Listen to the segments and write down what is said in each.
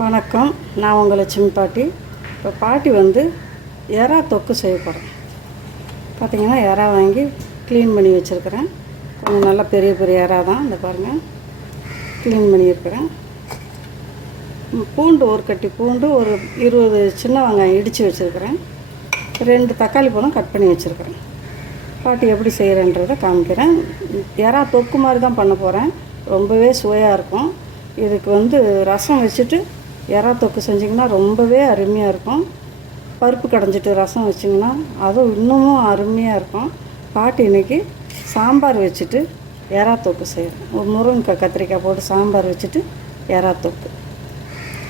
வணக்கம். நான் உங்கள் லட்சுமி பாட்டி. இப்போ பாட்டி வந்து எறா தொக்கு செய்ய போகிறேன் பார்த்தீங்கன்னா எறா வாங்கி க்ளீன் பண்ணி வச்சுருக்கிறேன். கொஞ்சம் நல்லா பெரிய பெரிய எறா தான். இந்த பாருங்கள் க்ளீன் பண்ணியிருக்கிறேன் பூண்டு ஒரு கட்டி பூண்டு ஒரு இருபது சின்ன வெங்காயம் இடித்து வச்சுருக்கிறேன். ரெண்டு தக்காளி பழம் கட் பண்ணி வச்சுருக்கிறேன். பாட்டி எப்படி செய்கிறேன்றதை காமிக்கிறேன். எறா தொக்கு மாதிரி தான் பண்ண போகிறேன் ரொம்பவே சுவையாக இருக்கும். இதுக்கு வந்து ரசம் வச்சுட்டு இறா தொக்கு செஞ்சிங்கன்னா ரொம்பவே அருமையாக இருக்கும். பருப்பு கடைஞ்சிட்டு ரசம் வச்சிங்கன்னா அதுவும் இன்னமும் அருமையாக இருக்கும். பாட்டி இன்னைக்கு சாம்பார் வச்சுட்டு எறா தொக்கு செய்கிறேன் ஒரு முருங்கைக்காய் கத்திரிக்காய் போட்டு சாம்பார் வச்சுட்டு எறா தொக்கு.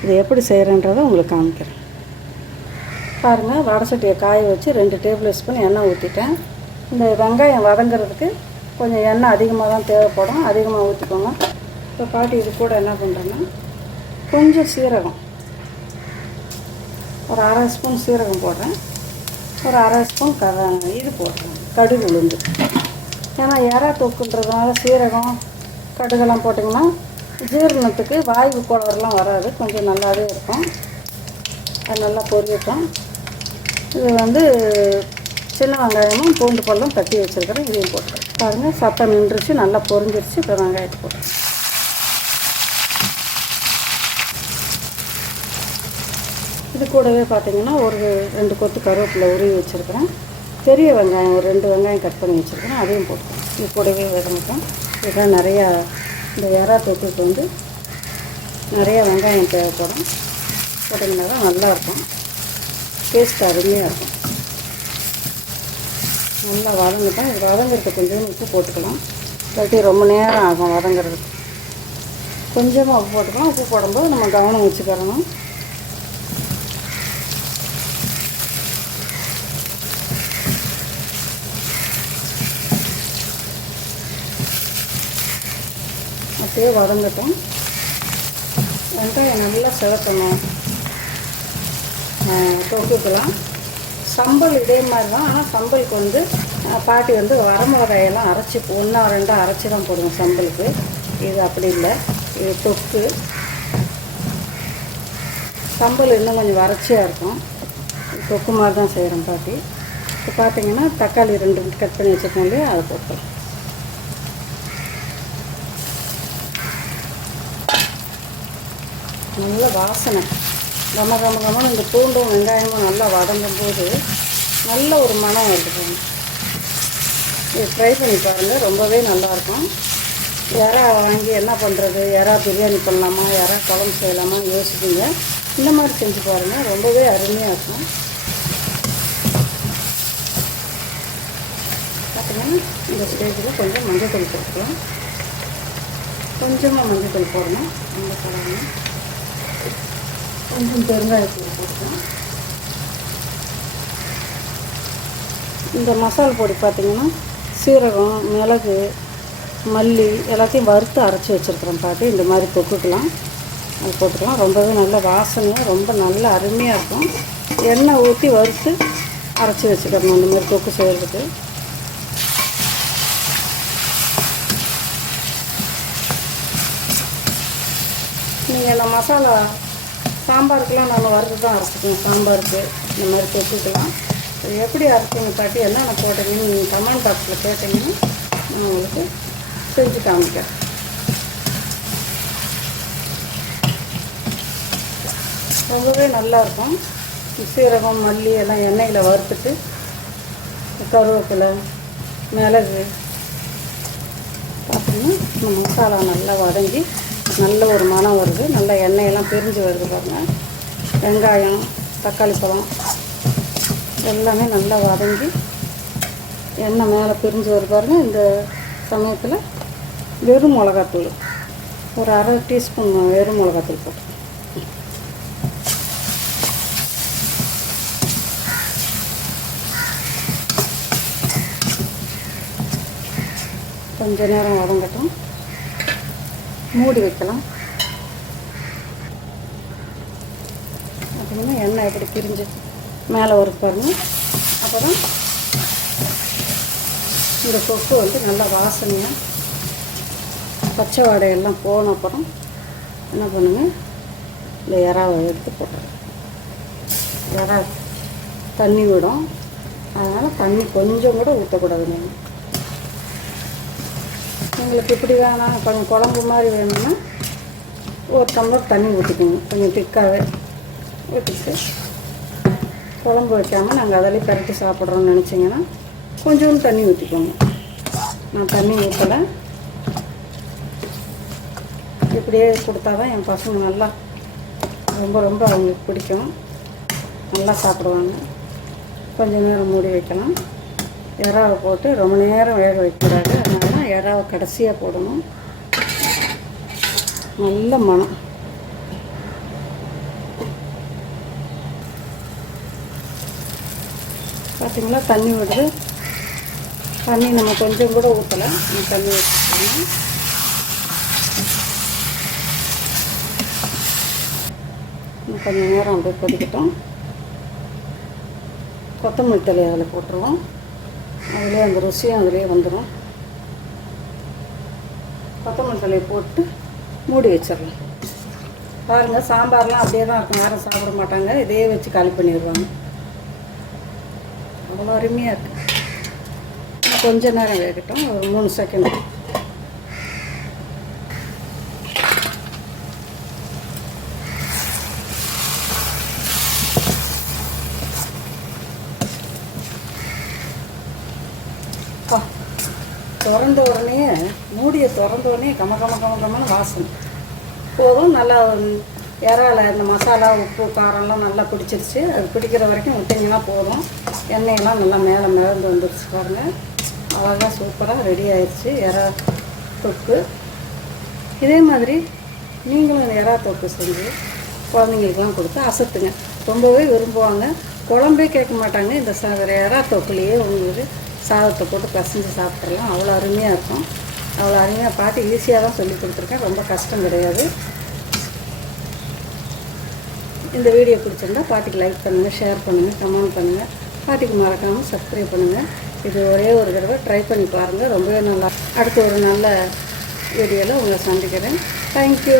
இது எப்படி செய்கிறேன்றதை உங்களுக்கு காமிக்கிறேன். பாருங்கள் வடை சட்டியை காய வச்சு ரெண்டு டேபிள் ஸ்பூன் எண்ணெய் ஊற்றிட்டேன் இந்த வெங்காயம் வதங்குறதுக்கு கொஞ்சம் எண்ணெய் அதிகமாக தான் தேவைப்படும். அதிகமாக ஊற்றிக்கோங்க இப்போ பாட்டி இது கூட என்ன பண்ணுறேன்னா கொஞ்சம் சீரகம். ஒரு அரை ஸ்பூன் சீரகம் போடுறேன். ஒரு அரை ஸ்பூன் க இது போடுறேன் கடுகு உளுந்து. ஏன்னா இறா தொக்குன்றதுனால சீரகம் கடுகெல்லாம் போட்டிங்கன்னா ஜீரணத்துக்கு வாய்வு கோளாறுலாம் வராது. கொஞ்சம் நல்லாவே இருக்கும். அது நல்லா பொரியட்டும். இது வந்து சின்ன வெங்காயமும் பூண்டு பழம் தட்டி வச்சுருக்கிறேன். இதையும் போட்டுறேன் பாருங்கள் சத்தம் நின்றுச்சு நல்லா பொரிஞ்சிருச்சு. இப்போ வெங்காயத்தை போட்டுறேன் இது கூடவே பார்த்தீங்கன்னா ஒரு ரெண்டு கொத்து கருவேப்பிலை உருவி வச்சுருக்கிறேன். பெரிய வெங்காயம் ஒரு ரெண்டு வெங்காயம் கட் பண்ணி வச்சுருக்கிறேன். அதையும் போட்டுக்கிறேன். இது கூடவே வதங்கிட்டோம் இதெல்லாம் நிறையா இந்த எறா தொக்குக்கு வந்து நிறைய வெங்காயம் தேவைப்படும். போட்டிங்கன்னா தான் நல்லாயிருக்கும். டேஸ்ட் அருமையாக இருக்கும். நல்லா வதங்கிட்டோம். இது வதங்குறதுக்கு கொஞ்சம் உப்பு போட்டுக்கலாம். இல்லாட்டி ரொம்ப நேரம் ஆகும் வதங்குறதுக்கு. கொஞ்சமாக உப்பு போட்டுக்கலாம். உப்பு போடும்போது நம்ம கவனம் வச்சுக்கிறணும் அப்படியே வதங்கட்டும். வெங்காயம் நல்லா செவக்கணும். தொக்குக்கலாம் சம்பல் இதே மாதிரி தான் ஆனால் சம்பலுக்கு வந்து பாட்டி வந்து வரமிளகாயெல்லாம் அரைச்சி ஒன்றா ரெண்டாக அரைச்சி தான் போடுவோம் சம்பலுக்கு. இது அப்படி இல்லை. இது தொக்கு. சம்பல் இன்னும் கொஞ்சம் வறட்சியாக இருக்கும். தொக்கு மாதிரி தான் செய்கிறோம் பாட்டி. இப்போ பார்த்தீங்கன்னா தக்காளி ரெண்டு கட் பண்ணி வச்சுருக்கோம் இல்லையா அதை போட்டுக்கலாம். நல்ல வாசனை. கம கம கமன்னு இந்த பூண்டும் வெங்காயமும் நல்லா வதங்கும் போது நல்ல ஒரு மனம் வருது இது ட்ரை பண்ணி பாருங்கள் ரொம்பவே நல்லாயிருக்கும் யாரா வாங்கி என்ன பண்ணுறது யாரா பிரியாணி பண்ணலாமா? யாரா குழம்பு செய்யலாமான்னு யோசிப்பீங்க இந்த மாதிரி செஞ்சு பாருங்கள் ரொம்பவே அருமையாக இருக்கும். பார்த்தீங்கன்னா இந்த ஸ்டேஜில் கொஞ்சம் மஞ்சள் தூள் போட்டுக்கலாம். கொஞ்சமாக மஞ்சள் தூள் போடணும். ரொம்ப போடணும் கொஞ்சம் பெருங்காயத்தூள் போட்டுக்கலாம் இந்த மசால் பொடி பார்த்திங்கன்னா சீரகம் மிளகு மல்லி எல்லாத்தையும் வறுத்து அரைச்சி வச்சுருக்குறேன் பாட்டி. இந்த மாதிரி தொக்குக்கலாம் அது போட்டுக்கலாம். ரொம்பவே நல்ல வாசனையாக ரொம்ப நல்ல அருமையாக இருக்கும். எண்ணெய் ஊற்றி வறுத்து அரைச்சி வச்சுக்கணும் இந்த மாதிரி தொக்கு செய்கிறதுக்கு நீங்கள் இந்த மசாலா சாம்பாருக்கெலாம் நம்ம வறுத்து தான் அரைச்சிக்கணும். சாம்பாருக்கு இந்த மாதிரி தொட்டுக்கலாம். எப்படி அரைச்சிங்க பாட்டி? என்னென்ன போட்டீங்கன்னு நீங்கள் கமெண்ட் பாக்ஸில் கேட்டிங்கன்னா நான் உங்களுக்கு செஞ்சு காமிக்கிறேன். ரொம்பவே நல்லாயிருக்கும் சீரகம் மல்லி எல்லாம் எண்ணெயில் வறுத்துட்டு கருவேப்பிலை மிளகு பார்த்தீங்கன்னா மசாலா நல்லா வதங்கி நல்ல ஒரு மணம் வருது. நல்ல எண்ணெயெல்லாம் பிரிஞ்சு வருது பாருங்கள் வெங்காயம் தக்காளி பழம் எல்லாமே நல்லா வதங்கி எண்ணெய் மேலே பிரிஞ்சு வருது பாருங்கள் இந்த சமயத்தில் வெறும் மிளகாத்தூள் ஒரு அரை டீஸ்பூன் வெறும் மிளகாத்தூள் போட்டு. கொஞ்ச நேரம் வதங்கட்டும். மூடி வைக்கலாம். அப்படின்னா எண்ணெய் எப்படி பிரிஞ்சு மேலே ஒரு பாருங்கள் அப்போ தான் இந்த கொக்கு வந்து நல்லா வாசனையாக பச்சை வாடையெல்லாம் போன அப்புறம் என்ன பண்ணுங்கள் இந்த இறாவை எடுத்து போட்டுறேன் இறா தண்ணி விடும். அதனால் தண்ணி கொஞ்சம் கூட ஊற்றக்கூடாது நீங்கள் உங்களுக்கு இப்படி வேணாம் கொஞ்சம் குழம்பு மாதிரி வேணும்னா ஒரு டம்ளர் தண்ணி ஊற்றிக்கோங்க கொஞ்சம் திக்காகவே ஊற்றிட்டு குழம்பு வைக்காமல் நாங்கள் அதிலே பரட்டி சாப்பிட்றோன்னு நினச்சிங்கன்னா கொஞ்சோண்டு தண்ணி ஊற்றிக்கோங்க நான் தண்ணி ஊற்றலை இப்படியே கொடுத்தா தான் என் பசங்க நல்லா ரொம்ப ரொம்ப அவங்களுக்கு பிடிக்கும். நல்லா சாப்பிடுவாங்க. கொஞ்சம் நேரம் மூடி வைக்கலாம். இறாவை போட்டு ரொம்ப நேரம் வேக வைக்கிறாரு அதனால இறாவை கடைசியாக போடணும். நல்ல மனம் பார்த்தீங்களா தண்ணி விடுது தண்ணி நம்ம கொஞ்சம் கூட ஊற்றலை தண்ணி வச்சுக்கணும் கொஞ்சம் நேரம் அப்படியே கொதிக்கட்டும். கொத்தமல்லி தழை அதில் போட்டுருவோம். அதிலே அந்த ருசியும் அதிலே வந்துடும் கொத்தமல்லி தலையை போட்டு மூடி வச்சிடலாம். பாருங்கள் சாம்பார்லாம் அப்படியே தான் இருக்கும். யாரும் சாப்பிட மாட்டாங்க. இதே வச்சு காலி பண்ணிடுவாங்க. அவ்வளோ அருமையாக இருக்குது கொஞ்ச நேரம் வேகட்டும். ஒரு மூணு செகண்ட் அப்பா, திறந்த உடனே மூடியை திறந்த உடனே கம கம கம கமன்னு வாசனை போதும் நல்லா இறால இந்த மசாலா உப்பு காரம்லாம் நல்லா பிடிச்சிருச்சு. அது பிடிக்கிற வரைக்கும் விட்டிங்கன்னா போதும். எண்ணெயெல்லாம் நல்லா மேலே மிதந்து வந்துருச்சு பாருங்கள் அழகாக சூப்பராக ரெடி ஆயிடுச்சு இறா தொக்கு. இதே மாதிரி நீங்களும் இறா தொக்கு செஞ்சு குழந்தைங்களுக்கெல்லாம் கொடுத்து அசத்துங்க. ரொம்பவே விரும்புவாங்க. குழம்பே கேட்க மாட்டாங்க. இந்த சா இறா தொக்குலேயே உங்களுக்கு சாதத்தை போட்டு பசஞ்சு சாப்பிட்றலாம் அவ்வளோ அருமையாக இருக்கும். அவ்வளோ அருமையாக பாட்டி ஈஸியாக தான் சொல்லி கொடுத்துருக்கேன். ரொம்ப கஷ்டம் கிடையாது. இந்த வீடியோ பிடிச்சிருந்தா பாட்டிக்கு லைக் பண்ணுங்கள் ஷேர் பண்ணுங்கள் கமெண்ட் பண்ணுங்கள் பாட்டிக்கு மறக்காமல் சப்ஸ்கிரைப் பண்ணுங்கள் இது ஒரே ஒரு தடவை ட்ரை பண்ணி பாருங்கள் ரொம்பவே நல்லா அடுத்த ஒரு நல்ல வீடியோவில் உங்களை சந்திக்கிறேன். தேங்க்யூ